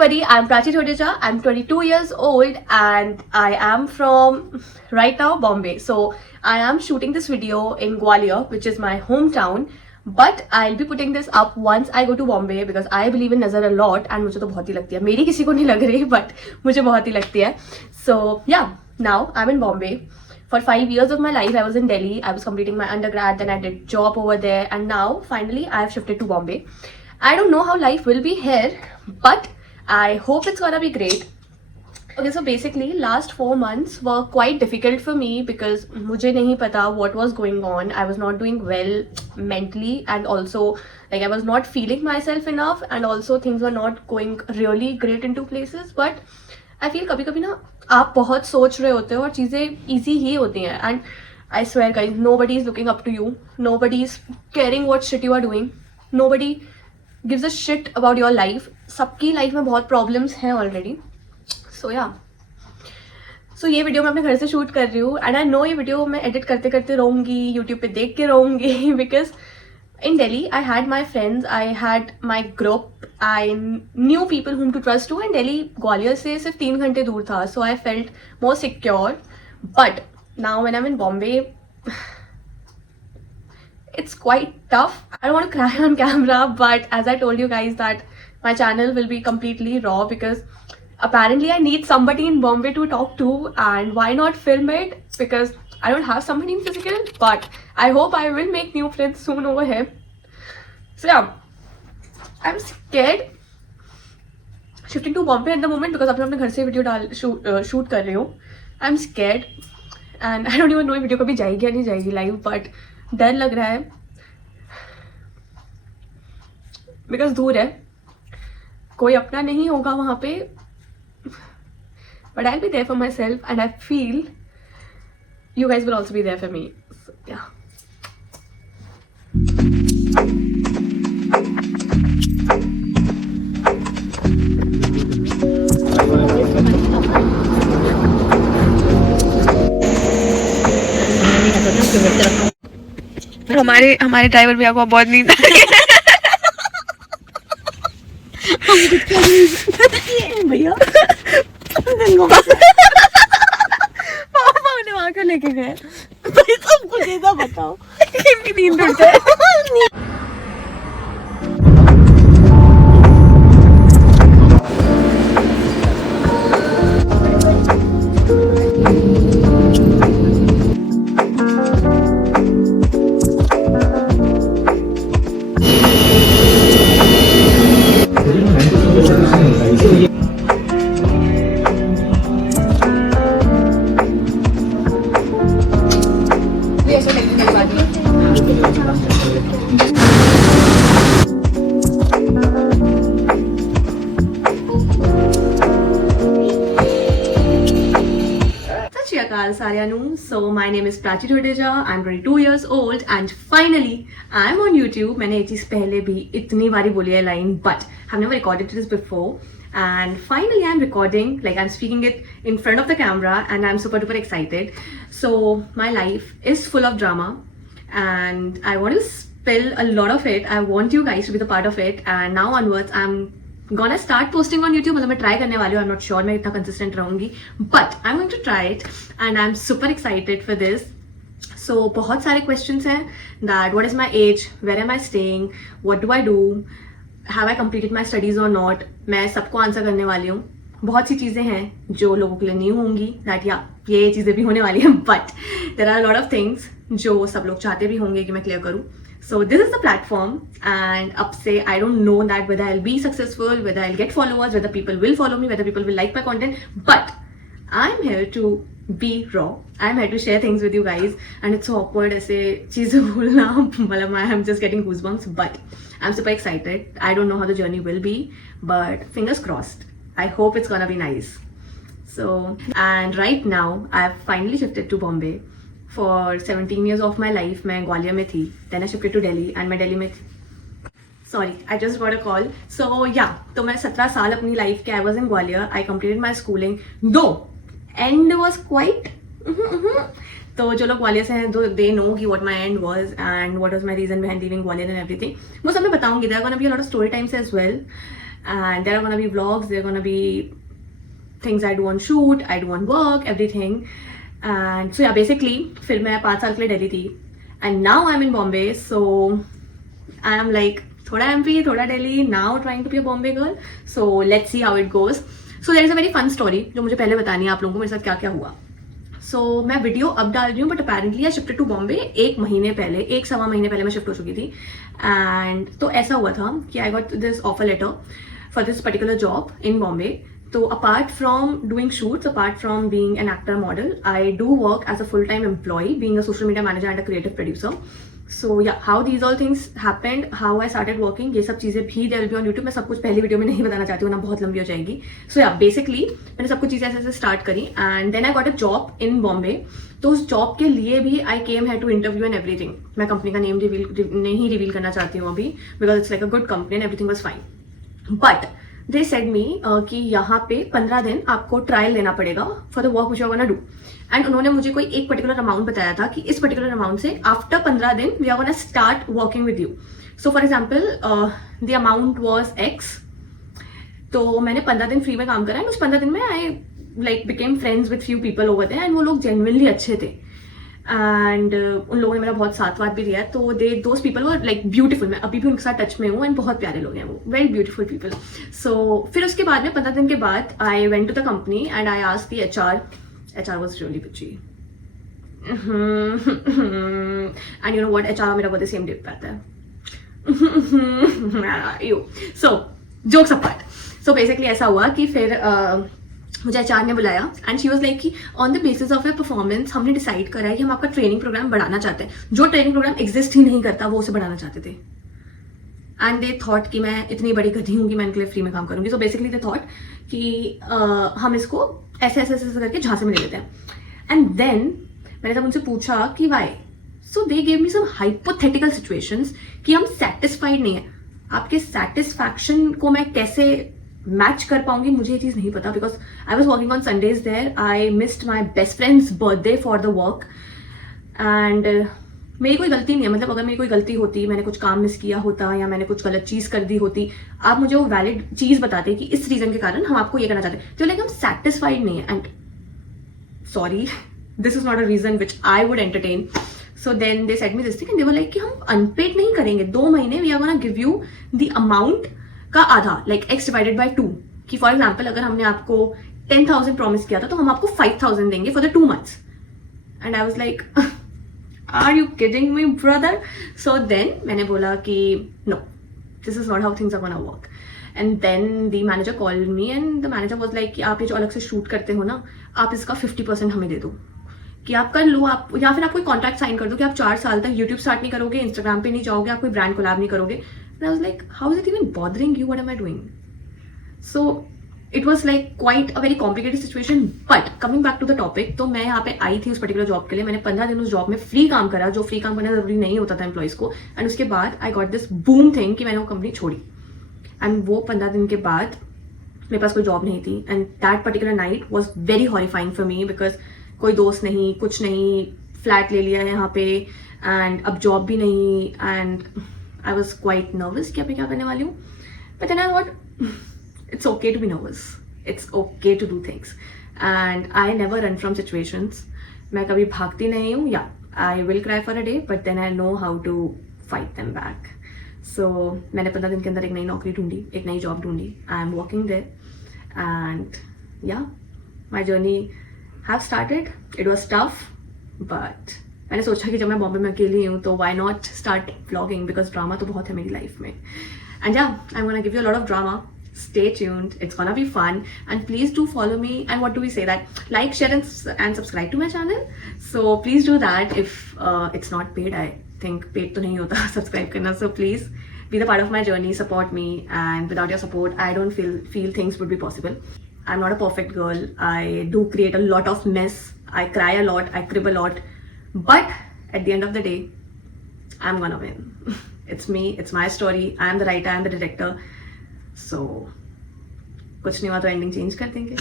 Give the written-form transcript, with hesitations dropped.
everybody, I'm Prachi Thodeja. I'm 22 years old and I am from right now Bombay. So I am shooting this video in Gwalior, which is my hometown. But I'll be putting this up once I go to Bombay because I believe in nazar a lot and मुझे तो बहुत ही लगती है. मेरी किसी को नहीं लग रही but मुझे बहुत ही लगती है. So yeah, now I'm in Bombay. For 5 years of my life, I was in Delhi. I was completing my undergrad, then I did job over there, and now finally I have shifted to Bombay. I don't know how life will be here, but I hope it's gonna be great. Okay, so basically last 4 months were quite difficult for me because मुझे नहीं पता what was going on. I was not doing well mentally and also like I was not feeling myself enough and also things were not going really great into places. But I feel कभी कभी ना आप बहुत सोच रहे होते हो और चीज़ें easy ही होती हैं and I swear guys, nobody is looking up to you. Nobody is caring what shit you are doing. Nobody gives a shit about your life. सबकी लाइफ में बहुत प्रॉब्लम्स हैं ऑलरेडी. सो या ये वीडियो मैं अपने घर से शूट कर रही हूँ एंड आई नो ये वीडियो मैं एडिट करते करते रहूँगी, यूट्यूब पे देख के रहूँगी because in Delhi, I had my friends, I had my group, I knew people whom to trust to, and Delhi Gwalior से सिर्फ 3 घंटे दूर था, so I felt more secure. But now when I'm in Bombay, it's quite tough. I don't want to cry on camera, but as I told you guys that my channel will be completely raw because apparently I need somebody in Bombay to talk to, and why not film it? Because I don't have somebody in physical, but I hope I will make new friends soon over here. So yeah, I'm scared shifting to Bombay at the moment because अपने घर से video shoot कर रही हूँ. I'm scared and I don't even know ये video कभी जाएगी या नहीं जाएगी लाइव, but डर लग रहा है because दूर है, कोई अपना नहीं होगा वहाँ पे. But I'll be there for myself and I feel you guys will also be there for me. So, yeah. हमारे ड्राइवर भैया को बहुत नींद आ रही है भैया. पापा उन्हें वहां क्यों लेके गए भाई, सबको सीधा बताओ इनकी नींद उड़ जाए. So my name is Prachi Thodeja. I'm 22 years old and finally I'm on YouTube. मैंने ये चीज़ पहले भी इतनी बारी बोली है line, but I've never recorded this before. And finally I'm recording, like I'm speaking it in front of the camera and I'm super duper excited. So my life is full of drama and I want to spill a lot of it. I want you guys to be the part of it, and now onwards I'm gonna start posting on YouTube. मतलब मैं try करने वाली हूँ. I'm not sure मैं इतना consistent रहूँगी, but I'm going to try it and I'm super excited for this. So बहुत सारे questions हैं that what is my age, where am I staying, what do I do, have I completed my studies or not. मैं सबको answer करने वाली हूँ. बहुत सी चीज़ें हैं जो लोगों के लिए नहीं होंगी, that या ये चीज़ें भी होने वाली हैं, but there are a lot of things जो सब लोग चाहते भी होंगे कि मैं क्लियर करूँ. So this is the platform and up say I don't know that whether I'll be successful, whether I'll get followers, whether people will follow me, whether people will like my content, but I'm here to be raw. I'm here to share things with you guys and it's so awkward ऐसे चीज़ें बोलना, मतलब I'm just getting goosebumps, but I'm super excited. I don't know how the journey will be, but fingers crossed. I hope it's gonna be nice. So, and right now I've finally shifted to Bombay. For 17 years of my life मैं ग्वालियर में थी. Then I shifted to Delhi and मैं दिल्ली में थी. Sorry, I just got a call. So yeah, तो मैं 17 साल अपनी लाइफ के I was in Gwalior. I completed my schooling. Though end was quite. तो जो लोग ग्वालियर से हैं, they know कि what my end was and what was my reason behind leaving Gwalior and everything. वो सब मैं बताऊंगी. There are gonna be a lot of story times as well. and there are gonna be vlogs, there are gonna be things I do on shoot, I do on work, everything. And so yeah, basically फिर मैं 5 साल के लिए दिल्ली थी, and now I'm in Bombay, so I am like थोड़ा MP, थोड़ा Delhi, now trying to be a Bombay girl. So let's see how it goes. So there is a very fun story जो मुझे पहले बतानी है आप लोगों को मेरे साथ क्या क्या हुआ. So मैं वीडियो अब डाल रही हूँ, but apparently I shifted to Bombay 1 महीने पहले, 1-1.25 महीने पहले मैं शिफ्ट हो चुकी थी. एंड तो ऐसा हुआ था कि I got this offer letter for this particular job in Bombay. So apart from doing shoots, apart from being an actor model, I do work as a full-time employee, being a social media manager and a creative producer. So yeah, how these all things happened, how I started working, ये सब चीज़ें भी there will be on YouTube. मैं सब कुछ पहली video में नहीं बताना चाहती हूँ ना, बहुत लंबी हो जाएगी. So yeah, basically मैंने सब कुछ चीज़ें ऐसे स्टार्ट करी and then I got a job in Bombay. तो उस जॉब के लिए भी I came here to interview and everything. मैं कंपनी का नेम नहीं रिवील करना चाहती हूँ अभी, because it's like a good company and everything was fine. But they said me कि यहाँ पे 15 दिन आपको ट्रायल लेना पड़ेगा for the work which you are gonna do. And उन्होंने मुझे कोई एक पर्टिकुलर अमाउंट बताया था कि इस पर्टिकुलर अमाउंट से आफ्टर 15 दिन we are gonna start working with you. So for example the amount was X. तो मैंने 15 दिन फ्री में काम करा एंड उस 15 दिन में I like became friends with few people over there and वो लोग जेन्युइनली अच्छे थे. एंड उन लोगों ने मेरा बहुत साथ वाथ भी दिया. तो those people were like beautiful. मैं अभी भी उनके साथ टच में हूँ एंड बहुत प्यारे लोग हैं वो, वेरी ब्यूटीफुल पीपल. सो फिर उसके बाद में 15 दिन के बाद I went to the company and I asked the HR was really bitchy. And you know what, HR मेरा बर्थडे सेम डे पे आता है. So jokes apart. So basically ऐसा हुआ कि फिर मुझे HR ने बुलाया एंड शी वॉज लाइक कि on the basis of your performance हमने डिसाइड करा है कि हम आपका ट्रेनिंग प्रोग्राम बढ़ाना चाहते हैं. जो ट्रेनिंग प्रोग्राम एग्जिस्ट ही नहीं करता वो उसे बढ़ाना चाहते थे. एंड दे थॉट कि मैं इतनी बड़ी गधी हूँ कि मैं इनके लिए फ्री में काम करूँगी. सो बेसिकली दे थॉट कि हम इसको ऐसे ऐसे ऐसे करके झांसे में ले लेते हैं. एंड देन मैंने जब उनसे पूछा कि why, so they gave me some hypothetical situations कि हम सेटिस्फाइड नहीं है. आपके सेटिस्फैक्शन को मैं कैसे मैच कर पाऊंगी मुझे ये चीज़ नहीं पता, because I was working on Sundays there. I missed my best friend's birthday for the work and मेरी कोई गलती नहीं है. मतलब अगर मेरी कोई गलती होती, मैंने कुछ काम मिस किया होता या मैंने कुछ गलत चीज़ कर दी होती, आप मुझे वो वैलिड चीज़ बताते कि इस रीज़न के कारण हम आपको ये करना चाहते हैं. तो लाइक हम सेटिस्फाइड नहीं है and sorry, this is not a reason which I would entertain. So then they said me this thing and they were like कि हम अनपेड नहीं करेंगे 2 महीने. We are gonna give you the amount का आधा, like x divided by 2. कि for example अगर हमने आपको 10,000 प्रॉमिस किया था तो हम आपको 5,000 देंगे for the 2 months. And I was like are you kidding me brother. So then मैंने बोला कि no, this is not how things are gonna work. And then the manager called me and the manager was like कि आप ये जो अलग से shoot करते हो ना, आप इसका 50% हमें दे दो कि आप कर लो, आप या फिर आप कोई कॉन्ट्रैक्ट साइन कर दो कि आप 4 साल तक यूट्यूब स्टार्ट नहीं करोगे, इंस्टाग्राम पे नहीं जाओगे, आप कोई ब्रांड कोलैब नहीं करोगे. And I was like, how is it even bothering you? What am I doing? So it was like quite a very complicated situation. But coming back to the topic, तो मैं यहाँ पे आई थी उस particular job के लिए. मैंने 15 दिन उस जॉब में फ्री काम करा, जो फ्री काम करना जरूरी नहीं होता था एम्प्लॉइज को. एंड उसके बाद आई गॉट दिस बूम थिंग कि मैंने वो कंपनी छोड़ी. एंड वो 15 दिन के बाद मेरे पास कोई जॉब नहीं थी. And that particular night was very horrifying for me, because कोई दोस्त नहीं, कुछ नहीं, फ्लैट ले लिया है यहाँ पे एंड अब जॉब भी नहीं. And I was quite nervous कि अब मैं क्या करने वाली हूँ. But then I thought, it's okay to be nervous. It's okay to do things. And I never run from situations. मैं कभी भागती नहीं हूँ. Yeah, I will cry for a day, but then I know how to fight them back. So मैंने 15 दिन के अंदर एक नई नौकरी ढूंढी, एक नई जॉब ढूंढी. I am working there. And yeah, my journey have started. It was tough, but मैंने सोचा कि जब मैं बॉम्बे में अकेली हूँ तो why not start vlogging, because drama तो बहुत है मेरी लाइफ में. And yeah I am gonna give you a lot of drama. Stay tuned, it's gonna be fun, and please do follow me. And what do we say, that like, share and subscribe to my channel. So please do that. If it's not paid, I think paid तो नहीं होता subscribe करना. So please be the part of my journey, support me, and without your support I don't feel things would be possible. I'm not a perfect girl. I do create a lot of mess. I cry a lot, I crib a lot, but at the end of the day I'm gonna win. It's me, it's my story. I am the writer, I am the director. So कुछ नहीं हुआ तो ending change कर देंगे.